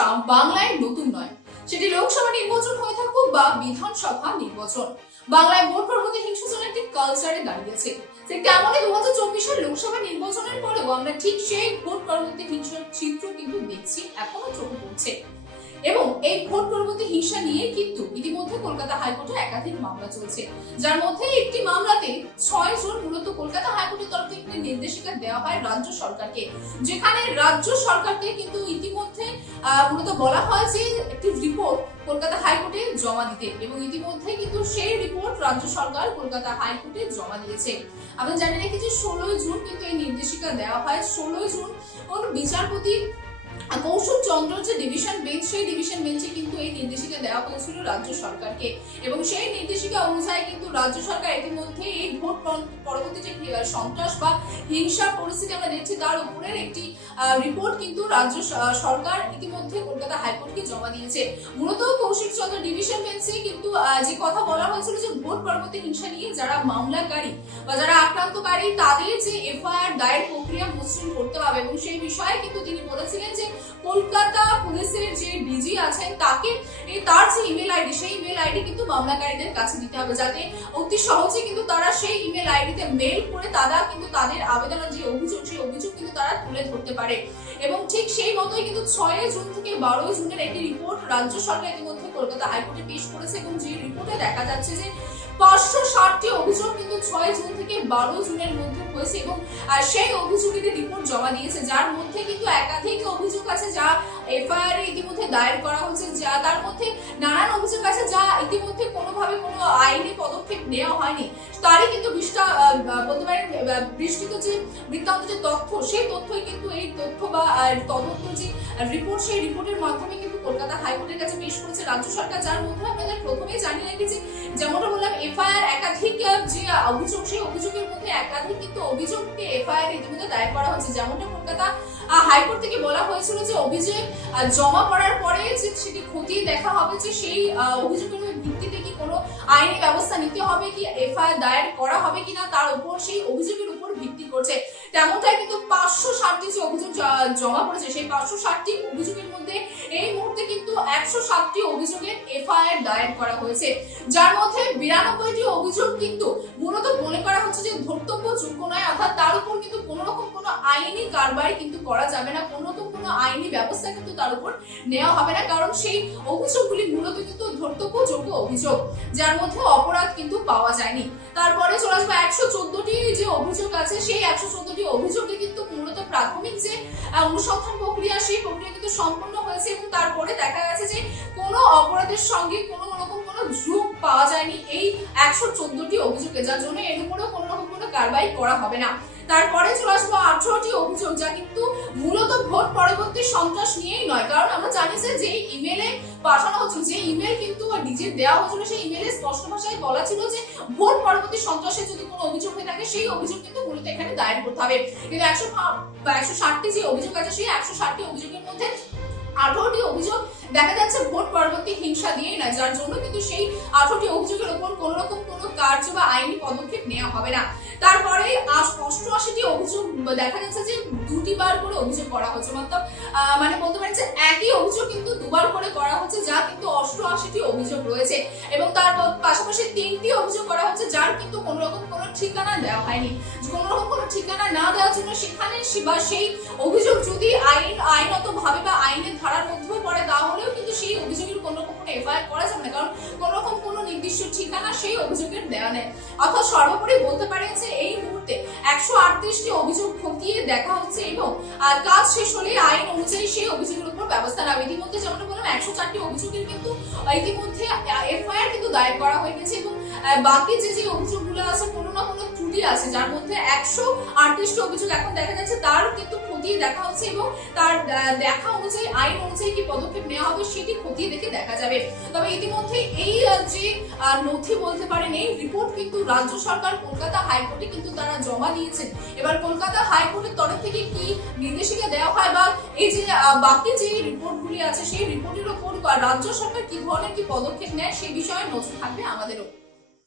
হিংসা বাংলায় নতুন নয়, সেটি লোকসভা নির্বাচন হয়ে থাকুক বা বিধানসভা নির্বাচন। বাংলায় ভোট পরবর্তী হিংসা যেন একটি কালচারে দাঁড়িয়েছে। তেমনই 2024 লোকসভা নির্বাচনের পরেও আমরা ঠিক সেই ভোট পরবর্তী হিংসার চিত্র কিন্তু দেখছি, এখনো চোখে পড়ছে। এবং এই ভোট পরবর্তী হিংসা নিয়ে কিন্তু ইতিমধ্যে কলকাতা হাইকোর্টে একাধিক মামলা চলছে, যার মধ্যে একটি মামলাতে 6 জন মূলত কলকাতা হাইকোর্টের তরফ থেকে নির্দেশিকা দেওয়া হয় রাজ্য সরকারকে, যেখানে রাজ্য সরকারকে কিন্তু ইতিমধ্যে মূলত বলা হয় যে একটি রিপোর্ট কলকাতা হাইকোর্টে জমা দিতে, এবং ইতিমধ্যে কিন্তু সেই রিপোর্ট রাজ্য সরকার কলকাতা হাইকোর্টে জমা দিয়েছে। আমরা জানি নাকি যে 16 জুন কিন্তু এই নির্দেশিকা দেওয়া হয়। 16 জুন বিচারপতি কৌশল চন্দ্র যে ডিভিশন বেঞ্চ, সেই ডিভিশন বেঞ্চে কিন্তু এই নির্দেশিকা দেওয়া হয়েছিল রাজ্য সরকারকে, এবং সেই নির্দেশিকা অনুযায়ী কিন্তু রাজ্য সরকার ইতিমধ্যে এই ভোট পরবর্তী যে সন্ত্রাস বা হিংসা পরিস্থিতি আমরা দেখছি তার উপরের একটি রিপোর্ট কিন্তু রাজ্য সরকার ইতিমধ্যে কলকাতা হাইকোর্টকে জমা দিয়েছে। মূলত কৌশিক চন্দ্র ডিভিশন বেঞ্চে কিন্তু যে কথা বলা হয়েছিল যে ভোট পরবর্তী হিংসা নিয়ে যারা মামলাকারী বা যারা আক্রান্তকারী তাদের যে এফআইআর দায়ের প্রক্রিয়া মসৃণ করতে হবে, এবং সেই বিষয়ে কিন্তু তিনি বলেছিলেন যে কলকাতা পুলিশের যে ডিজি আছেন তাকে তার যে ইমেল আইডি, সেই ইমেল আইডি কিন্তু মামলাকারীদের কাছে দিতে হবে, যাতে অতি সহজে কিন্তু তারা সেই ইমেল আইডিতে মেইল করে তারা কিন্তু তাদের আবেদনের যে অভিযোগ, সেই অভিযোগ কিন্তু তারা তুলে ধরতে পারে। এবং ঠিক সেই মতোই কিন্তু 6 জুন থেকে 12 জুনের একটি রিপোর্ট রাজ্য সরকার ইতিমধ্যে কলকাতা হাইকোর্টে পেশ করেছে, এবং যে রিপোর্টে দেখা যাচ্ছে যে 560টি অভিযোগ কিন্তু 6 জুন থেকে 12 জুনের মধ্যে হয়েছে, এবং সেই অভিযোগের রিপোর্ট জমা দিয়েছে, যার মধ্যে কিন্তু একাধিক অভিযোগ আছে যা এফআইআর ইতিমধ্যে দায়ের করা হয়েছে, যা তার মধ্যে নানান অভিযোগ আছে যা ইতিমধ্যে কোনোভাবে কোনো আইনি পদক্ষেপ নেওয়া হয়নি। তারই কিন্তু বলতে পারেন বৃষ্টিত যে বৃত্তান্ত যে তথ্য, সেই তথ্যই কিন্তু এই তথ্য বা তদন্ত যে রিপোর্ট, সেই রিপোর্টের মাধ্যমে কিন্তু কলকাতা হাইকোর্টের কাছে পেশ করেছে রাজ্য সরকার, যার মধ্যে আপনাদের প্রথমেই জানিয়ে রাখি যে যেমনটা বললাম এফআইআর একাধিক যে অভিযোগ, সেই অভিযোগের মধ্যে একাধিক কিন্তু অভিযোগকে এফআইআর ইতিমধ্যে দায়ের করা হয়েছে। যেমনটা কলকাতা হাইকোর্ট থেকে বলা হয়েছিল যে অভিযোগ জমা পড়ার পরে যে সেটি খতিয়ে দেখা হবে যে সেই অভিযোগের ভিত্তিতে কি কোনো আইনি ব্যবস্থা নিতে হবে, কি এফআইআর দায়ের করা হবে কিনা, তার উপর সেই অভিযোগের উপর ভিত্তি করছে। তেমনটাই কিন্তু 560টি যে অভিযোগ জমা পড়েছে, সেই 560টি অভিযোগের মধ্যে এই মুহূর্তে কিন্তু 107টি অভিযোগের এফআইআর দায়ের করা হয়েছে, যার মধ্যে 92টি অভিযোগ কিন্তু মূলত মনে করা হচ্ছে যে ধর্তব্য যোগ্য নয়, অর্থাৎ তার উপর কিন্তু কোনো রকম কোনো আইনি কারবাই কিন্তু করা যাবে না, কোনো রকম কোনো আইনি ব্যবস্থা কিন্তু তার উপর নেওয়া হবে না, কারণ সেই অভিযোগগুলি মূলত কিন্তু ধর্তব্য যোগ্য অভিযোগ, যার মধ্যে অপরাধ কিন্তু পাওয়া যায়নি। তারপরে চলে আসবে 114টি যে অভিযোগ আছে, সেই 114টি অভিযোগে কিন্তু মূলত প্রাথমিক যে অনুসন্ধান প্রক্রিয়া, সেই প্রক্রিয়া কিন্তু সম্পন্ন হয়েছে, এবং তারপরে দেখা গেছে যে কোনো অপরাধের সঙ্গে কোনো রকম কোনো যোগ পাওয়া যায়নি এই 114টি অভিযোগে, যার জন্য এর উপরেও কোনো রকম কোনো কারবাই করা হবে না। তারপরে চলে আসবো 18টি অভিযোগ, যা কিন্তু মূলত ভোট পরবর্তী সন্ত্রাস নিয়েই নয়, কারণ আমরা জানি যে ইমেলে পাঠানো হচ্ছিল, যে ইমেল কিন্তু ডিজিট দেওয়া হয়েছিল, সেই ইমেলে স্পষ্ট ভাষায় বলা ছিল যে ভোট পরবর্তী সন্ত্রাসে যদি কোনো অভিযোগ হয়ে থাকে সেই অভিযোগ কিন্তু মূলত এখানে দায়ের করতে হবে। কিন্তু 160টি যে অভিযোগ আছে, সেই 160টি অভিযোগের মধ্যে 18টি অভিযোগ দেখা যাচ্ছে ভোট পরবর্তী হিংসা দিয়েই না, যার জন্য কিন্তু সেই 18টি অভিযোগের উপর কোনো রকম কোনো কার্য বা আইনি পদক্ষেপ নেওয়া হবে না। তারপরে 88টি অভিযোগ দেখা যাচ্ছে যে দুটিবার করে অভিযোগ করা হচ্ছে, মানে বলতে পারেন যে একই অভিযোগ কিন্তু দুবার করে করা হচ্ছে, যা কিন্তু 88টি অভিযোগ রয়েছে, এবং তার পাশাপাশি 3টি অভিযোগ করা হচ্ছে যার কিন্তু কোনো রকম কোনো ঠিকানা দেওয়া হয়নি। কোনো রকম কোনো ঠিকানা না দেওয়ার জন্য সেখানে বা সেই অভিযোগ যদি আইনত ভাবে বা আইনের ধারার মধ্যেও পড়ে, তাহলেও কিন্তু সেই অভিযোগের কোনো রকম কোনো এফআইআর করা যাবে না, কারণ কোনো রকম কোনো নির্দিষ্ট ঠিকানা সেই অভিযোগের দেওয়া নেই। অর্থাৎ সর্বোপরি বলতে পারেন যে এই মুহূর্তে 138টি অভিযোগ খতিয়ে দেখা হচ্ছে, এবং কাজ শেষ হলে আইন অনুযায়ী সেই অভিযোগের উপর ব্যবস্থা নেবে। ইতিমধ্যে যেমন বললাম 104টি অভিযোগের কিন্তু ইতিমধ্যে এফআইআর কিন্তু দায়ের করা হয়ে গেছে, এবং বাকি যে অভিযোগগুলো আছে কোনো না কোনো ত্রুটি আছে, যার মধ্যে 138টি অভিযোগ এখন দেখা যাচ্ছে তার কিন্তু খতিয়ে দেখা হচ্ছে, এবং তার দেখা অনুযায়ী আইন অনুযায়ী কি পদক্ষেপ নেওয়া হবে সেটি খতিয়ে দেখে দেখা যাবে। তবে ইতিমধ্যে এই যে নথি বলতে পারেন, এই রিপোর্ট কিন্তু রাজ্য সরকার কলকাতা হাইকোর্টে কিন্তু তারা জমা দিয়েছেন। এবার কলকাতা হাইকোর্টের তরফ থেকে কি নির্দেশিকা দেওয়া হয় বা এই যে বাকি যে রিপোর্টগুলি আছে, সেই রিপোর্টের উপর রাজ্য সরকার কি ধরনের কি পদক্ষেপ নেয়, সেই বিষয়ে নজর থাকবে আমাদেরও।